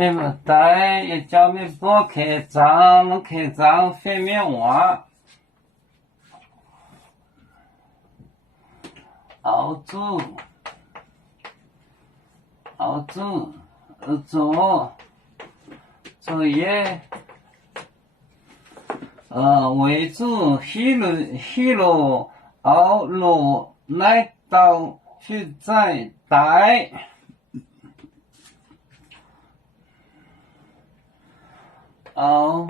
那么带也叫你不开张，开张分面碗，熬煮，作业，为主黑路熬路来到去再带。熬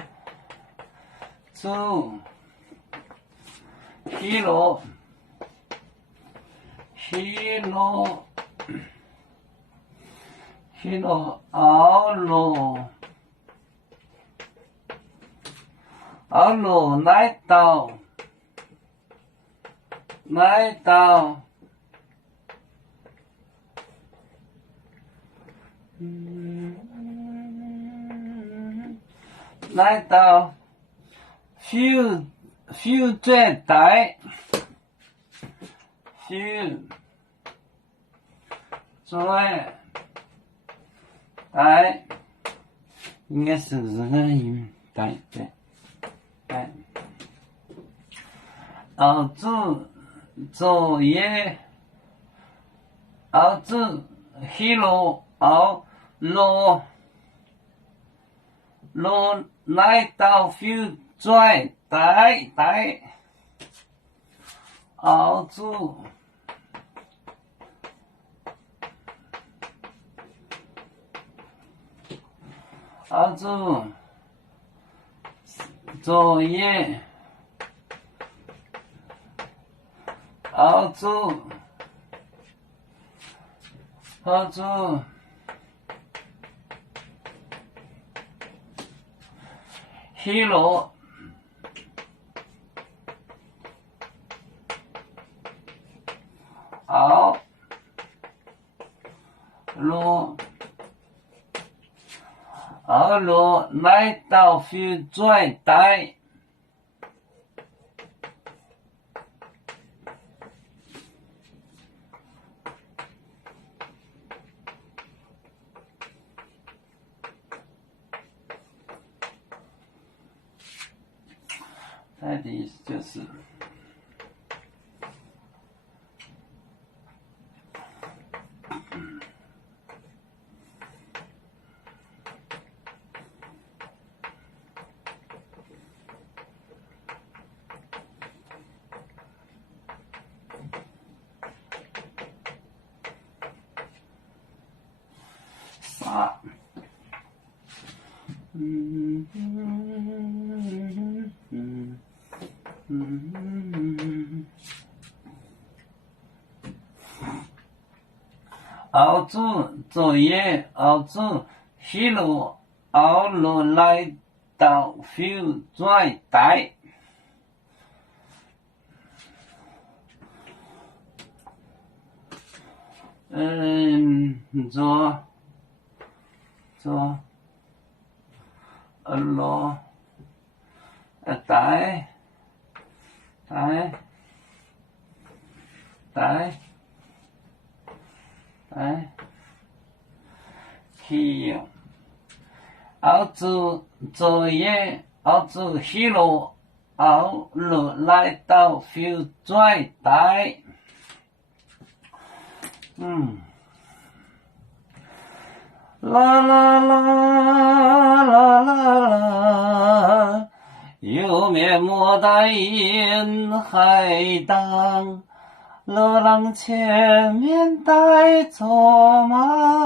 煮黑路熬路来到修这带应该是日个音带对。熬煮作业，熬煮黑路熬路来到修拽带熬煮作业，熬煮黑路熬路来到修拽带它的意思就是啥熬煮作业，熬煮黑路熬路来到修拽带路带去熬煮作业，熬煮黑路熬路来到修拽带啦啦啦啦啦啦，有面莫待人海当，路浪前面带错马。